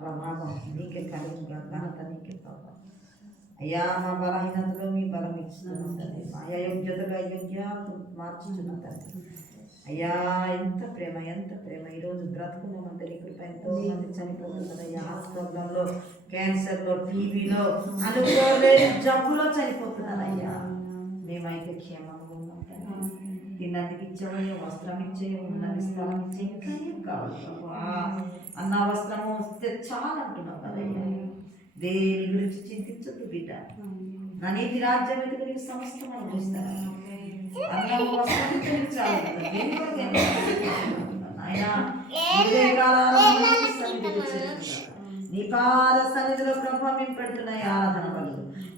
ప్రభావం నీకే కలుగుగా, ఘనత నీకే ప్రభావం. అయ్యా మా బలహీనతలో మీ బలం ఇస్తున్నాం తండ్రి, మా అయోగ్యతగా అయోగ్యాలు మార్చుతున్నాం తండ్రి. అయ్యా ఎంత ప్రేమ, ఎంత ప్రేమ. ఈరోజు బ్రతుకున్నామంటే నీ కృప. ఎంతో మంది చనిపోతున్నారు అయ్యా, హాస్పిటల్లో, క్యాన్సర్లో, టీవీలో, అనుకోలేని జబ్బులో చనిపోతున్నారు అయ్యా. మేమైతే క్షేమంగా ఉన్నాం తండ్రి. తిన్నందుకు ఇచ్చేవయ్యా, వస్త్రం ఇచ్చే, ఉన్నది స్థలం ఇచ్చే, ఇంకా ఏం కావాలి అన్న వస్త్రము వస్తే చాలు అంటున్నావు కదయ్యా. దేని గురించి చింతించద్దు బిడ్డ, నా నీతి రాజ్యం ఎదుగు నీకు సమస్తం అనుభవిస్తాను. అన్నము వస్త్రం చాలు కదా, దేని నీ పాద సన్నిధిలో ప్రభావ మేము పెడుతున్నాయి ఆరాధన వల్ల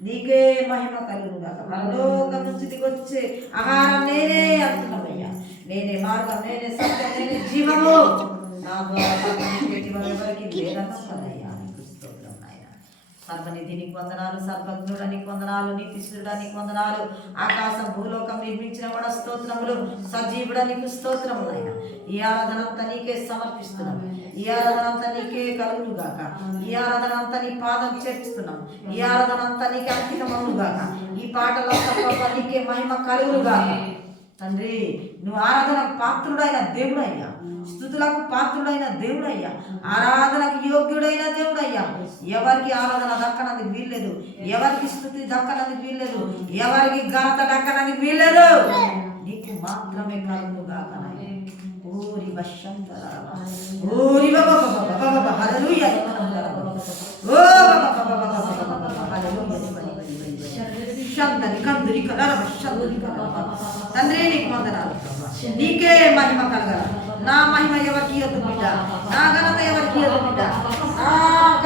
నీకే మహిమ కలుగును గాక. పరలోకం నుంచి దిగొచ్చే ఆహారం నేనే అంటున్నావయ్యా. నేనే మార్గం, నేనే సత్యం, నేనే జీవము. నా ద్వారా ఎవరికి లేదన్నా కదయ్యా. సర్వనిధి నీకు వందనాలు, సర్వజ్ఞుడ నీకు వందనాలు, నీతిశుద్ధుడ నీకు వందనాలు. ఆకాశం భూలోకం నిర్మించిన కూడా స్తోత్రములు. సజీవుడ నీకు స్తోత్రములు అయినా. ఈ ఆరాధనంతా నీకే సమర్పిస్తున్నాం. ఈ ఆరాధనంతా నీకే కలుగును గాక. ఈ ఆరాధనంతా నీ పాదం చేర్చుతున్నాం. ఈ ఆరాధనంతా నీకే అంకితమవును గాక. ఈ పాటలంతా నీకే మహిమ కలుగును గాక. తండ్రి, నువ్వు ఆరాధన పాత్రుడైన దేవుడయ్యా, స్తుతులకు పాత్రుడైన దేవుడయ్యా, ఆరాధనకు యోగ్యుడైన దేవుడయ్యా. ఎవరికి ఆరాధన దక్కనందుకు వీల్లేదు, ఎవరికి స్తుతి దక్కనందుకు వీల్లేదు, ఎవరికి ఘనత దక్కనందుకు వీల్లేదు. నీకు మాత్రమే కలుగును గాక. ఓరి బషంతర ఓరి బాబా బాబా బాబా హల్లెలూయా. ఓ బాబా బాబా బాబా హల్లెలూయా. శందరి కందురి కలర శందరి కలర. తండ్రి నీకు వందనాలు. నీకే మహిమ కలగాల. నా మహిమ ఎవరికి ఇవ్వదు బిడ్డ, నా ఘనత ఎవరికి ఇవ్వదు బిడ్డ, నా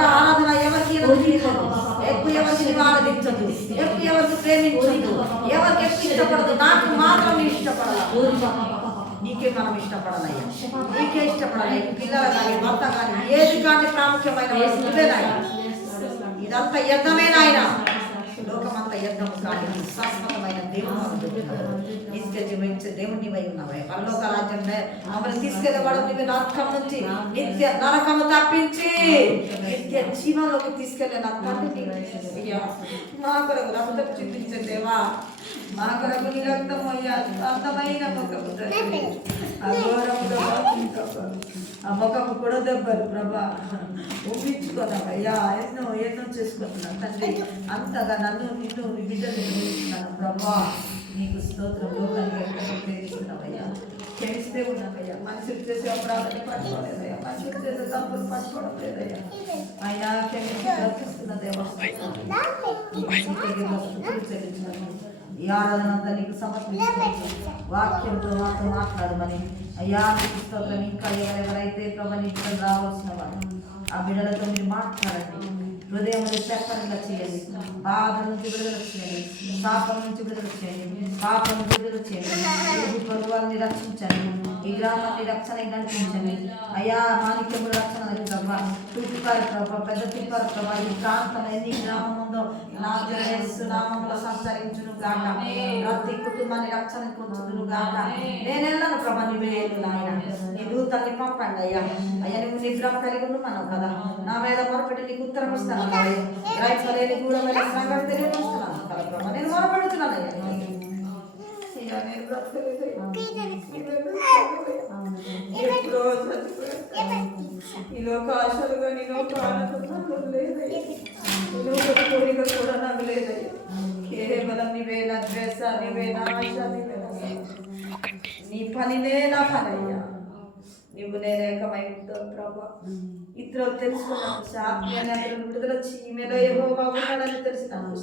ఆరాధన ఎవరికి ఇవ్వదు. ఎక్కువ ఎవరికి ఆరాధించదు, ఎక్కువ ఎవరికి ప్రేమించదు, ఎవరికి ఎక్కువ ఇష్టపడదు. నాకు మాత్రం ఇష్టపడాలి. నీకే మనం ఇష్టపడాలయ్యా, నీకే ఇష్టపడాలి. పిల్లలు కానీ, భర్త కానీ, ఏది కానీ ప్రాముఖ్యమైన నువ్వేనాయన. ఇదంతా యుద్ధమేనాయన. లోకమంతా యుద్ధము కానీ శాశ్వతమైన దేవుడు, నిత్య జీవించే దేవుడిని వై ఉన్నావే. పరలోక రాజ్యంలో మమ్మల్ని తీసుకెళ్ళవాడు నీకు నరకం నుంచి నిత్య నరకము తప్పించి నిత్య జీవంలోకి తీసుకెళ్ళే నా తండ్రి మా కొరకు రక్తం చూపించే దేవా. మా కొరకు నీ రక్తం అయ్యా, అర్థమైన ముఖము ఆ ముఖము కూడా దెబ్బలు ప్రభా ఊపించుకోదామయ్యా. ఎన్నో ఎన్నో చేసుకుంటున్నాను తండ్రి. అంతగా నన్ను నిన్ను నీ బిడ్డలు ప్రేమిస్తున్నాను ప్రభా. నీకు స్తోత్రం. లోకాన్ని ప్రేమిస్తున్నావయ్యా, క్షమిస్తే ఉన్నావయ్యా. మనుషులు చేసే అపరాధాన్ని పట్టుకోలేదయ్యా, మనుషులు చేసే తప్పులు పట్టుకోవడం లేదయ్యా. ఆయన క్షమించి రక్షిస్తున్న దేవస్థానం చెల్లించినాను. ఈ ఆరాధన అంతా నీకు సమర్పించుకుంటూ వాక్యంతో మాతో మాట్లాడమని అయ్యా నీకు స్తోత్రం. ఇంకా ఎవరెవరైతే ప్రభు నీ బిడ్డలు రావాల్సిన వారు ఆ బిడ్డలతో మీరు మాట్లాడండి. హృదయం చెప్పంగా చేయండి. బాధ నుంచి విడుదల చేయండి, పాపం నుంచి విడుదల చేయండి, పాపం విడుదల చేయండి. పొరుగువారిని రక్షించండి, ఈ గ్రామాన్ని రక్షణ నడిపించండి అయ్యా. మాణిక్యముడు రక్షణ ప్రభా, తూర్పుకారి ప్రభా, పెద్ద తిప్పారు ప్రభా. ఈ ప్రాంతం ఎన్ని గ్రామం ఉందో నామంలో సంచరించును గాక. ప్రతి కుటుంబాన్ని రక్షణ కొంచుదును గాక. నేనెళ్ళను ప్రభా, నువ్వే నాయన. నీ దూతల్ని పంపండి అయ్యా. అయ్యా నువ్వు నిగ్రహం కలిగి ఉండు మనం కదా. నా మీద మొరపెట్టి నీకు ఉత్తరం ఇస్తాను. రైతులేని కూడా సంగతి తెలియజేస్తున్నాను కదా ప్రభా. నేను మొరపెడుతున్నాను అయ్యా. ఈ లోక ఆశలు కానీ లోక ఆనందం లేదయ్యా, ఈ లోక కోరిక కూడా నాకు లేదయ్యా. కేవలం నీవే నా ద్వేష, నీవే నా ఆశ, నీవే నీ పనినే నా పని అయ్యా. నువ్వు నేను ఏకమై ఉంటావు ప్రభా. ఇతరులు తెలుసుకున్నాను ఆత్మీయ విడుదల చీమెలో యెహోవా ఉన్నాడని తెలిసినాను.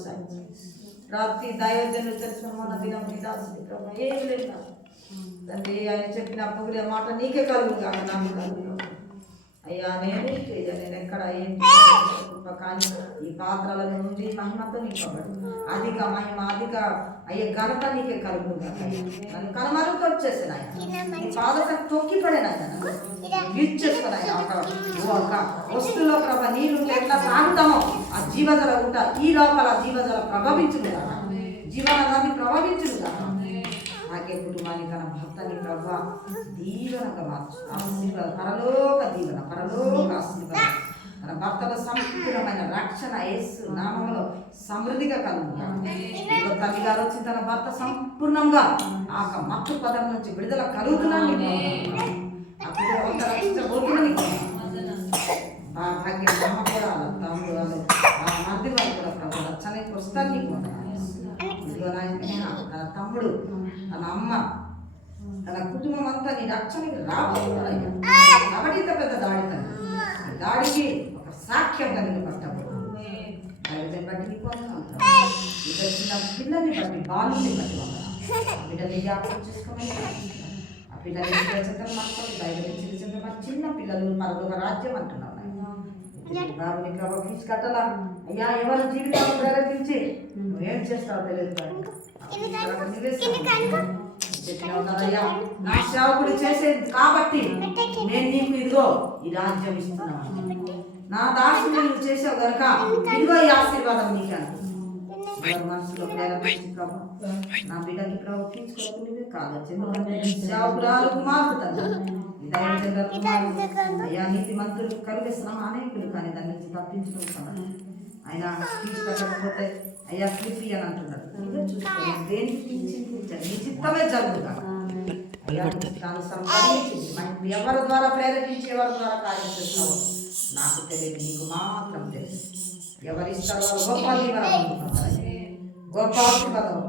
రాత్రి దైవజనులు తెలుసుకున్న దినం నిదాల్సింది ప్రభా. ఏం లేదు తండ్రి. ఆయన చెప్పిన పొగిలే మాట నీకే కలుగు కాక నాకు కలుగు అయ్యా. నేను ఎక్కడ ఏం కానీ ఈ పాత్రల నుండి మహిమతో నింపబడు. అధిక మహిమ, అధిక అయ్యే ఘనత నీకే కలుగు కాక. నన్ను కనుమరుగు వచ్చేసాను ఆయన. ఈ పాదం తొక్కిపడాను ఆయన, ఇచ్చేసుకుని ఆయన ఒక వస్తువులో ప్రభా నీళ్ళు ఎట్లా సాగుతామో ఆ జీవజల ఉంట ఈ లోపల జీవజల ప్రభావించును కదా, జీవనాన్ని ప్రభావించును కదా. నాకే కుటుంబాన్ని తన భర్తని ప్రభా దీవెనగా మార్చు. ఆశీర్వాద పరలోక దీవెన, పరలోక ఆశీర్వాదం మన భర్తల సంపూర్ణమైన రక్షణ యేసు నామములో సమృద్ధిగా కలుగుతాను. ఇదిగో తల్లి గారు వచ్చి తన భర్త సంపూర్ణంగా ఆ మత్తు పదం నుంచి విడుదల కలుగుతున్నాను. ఆ భాగ్యం అమ్మ కూడా తమ్ముడు వాళ్ళు ఆ మధ్య వాళ్ళు కూడా ప్రభు రక్షణకి వస్తారు. నీకు ఇదిగో నా తమ్ముడు తన అమ్మ తన కుటుంబం అంతా నీ రక్షణకి రాబోతున్నాడు. కాబట్టి ఇంత పెద్ద దాడికి ఒక సాక్ష్యంగా నేను పట్టబోతున్నాను. బట్టి నీకు ఇద్దరు చిన్న పిల్లల్ని బట్టి బాలుని బట్టి బిడ్డని జ్ఞాపకం చేసుకోమని ఆ పిల్లల్ని మార్చుకోవాలి. బయట చిన్న పిల్లలు మరొక రాజ్యం అంటున్నావు. బాబుని ప్రభావ ఫీజు కట్టాలా అయ్యా, ఎవరి జీవితాలు ప్రగతించి నువ్వేం చేస్తావు తెలియదు. చెప్పినయ్యా నా సేవకుడు చేసేది కాబట్టి నేను నీకు ఇదిగో ఈ రాజ్యం ఇస్తున్నాను. నా దాసుని నువ్వు చేసావు కనుక ఇదిగో ఈ ఆశీర్వాదం నీకు అనుకో. మనసులో ప్రభావ నా బిడ్డకి ప్రభావ తీసుకోకుండా కావచ్చు. ఎందుకంటే సేవకురాలు కుమారుడు అయ్యా నీతి మంత్రులు కలిగిస్తున్నాం అనేకులు, కానీ దాని నుంచి తప్పించుకుంటున్నాను. ఆయన తీసుకెళ్ళకపోతే అయ్యా స్లిపి అని అంటున్నాడు. చూసుకోండి దేనికి నీ చిత్తమే జరుగుతా. తాను సంపాదించింది ఎవరి ద్వారా ప్రేరేపించి ఎవరి ద్వారా కార్యం చేస్తావో నాకు తెలియదు, నీకు మాత్రం తెలుసు. ఎవరిస్తారు వాళ్ళు గొప్ప గొప్ప ఆశీర్వాదం.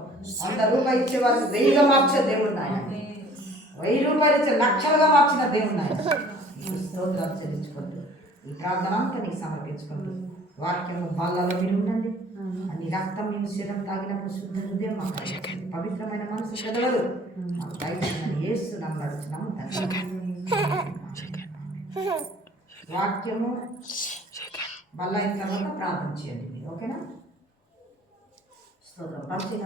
100 రూపాయలు ఇచ్చే వారికి 1000గా మార్చే దేవుడు ఆయన. 1000 రూపాయలు ఇచ్చే లక్షలుగా మార్చిన దేవుడు ఆయన. స్తోత్రాలు చెల్లించుకుంటూ ఈ ప్రార్థన అంతా నీకు సమర్పించుకుంటూ వాక్యము బాలలో మీరు ఉండండి. నీ రక్తం మేము శరీరం తాగినప్పుడు శుద్ధ హృదయం మాకు పవిత్రమైన మనసు చదవదు మాకు దయచేసి యేసు నన్ను అడుగుతున్నాము. వాక్యము బల్ల అయిన తర్వాత ప్రార్థన చేయండి. ఓకేనా? స్తోత్రం. పరిచయం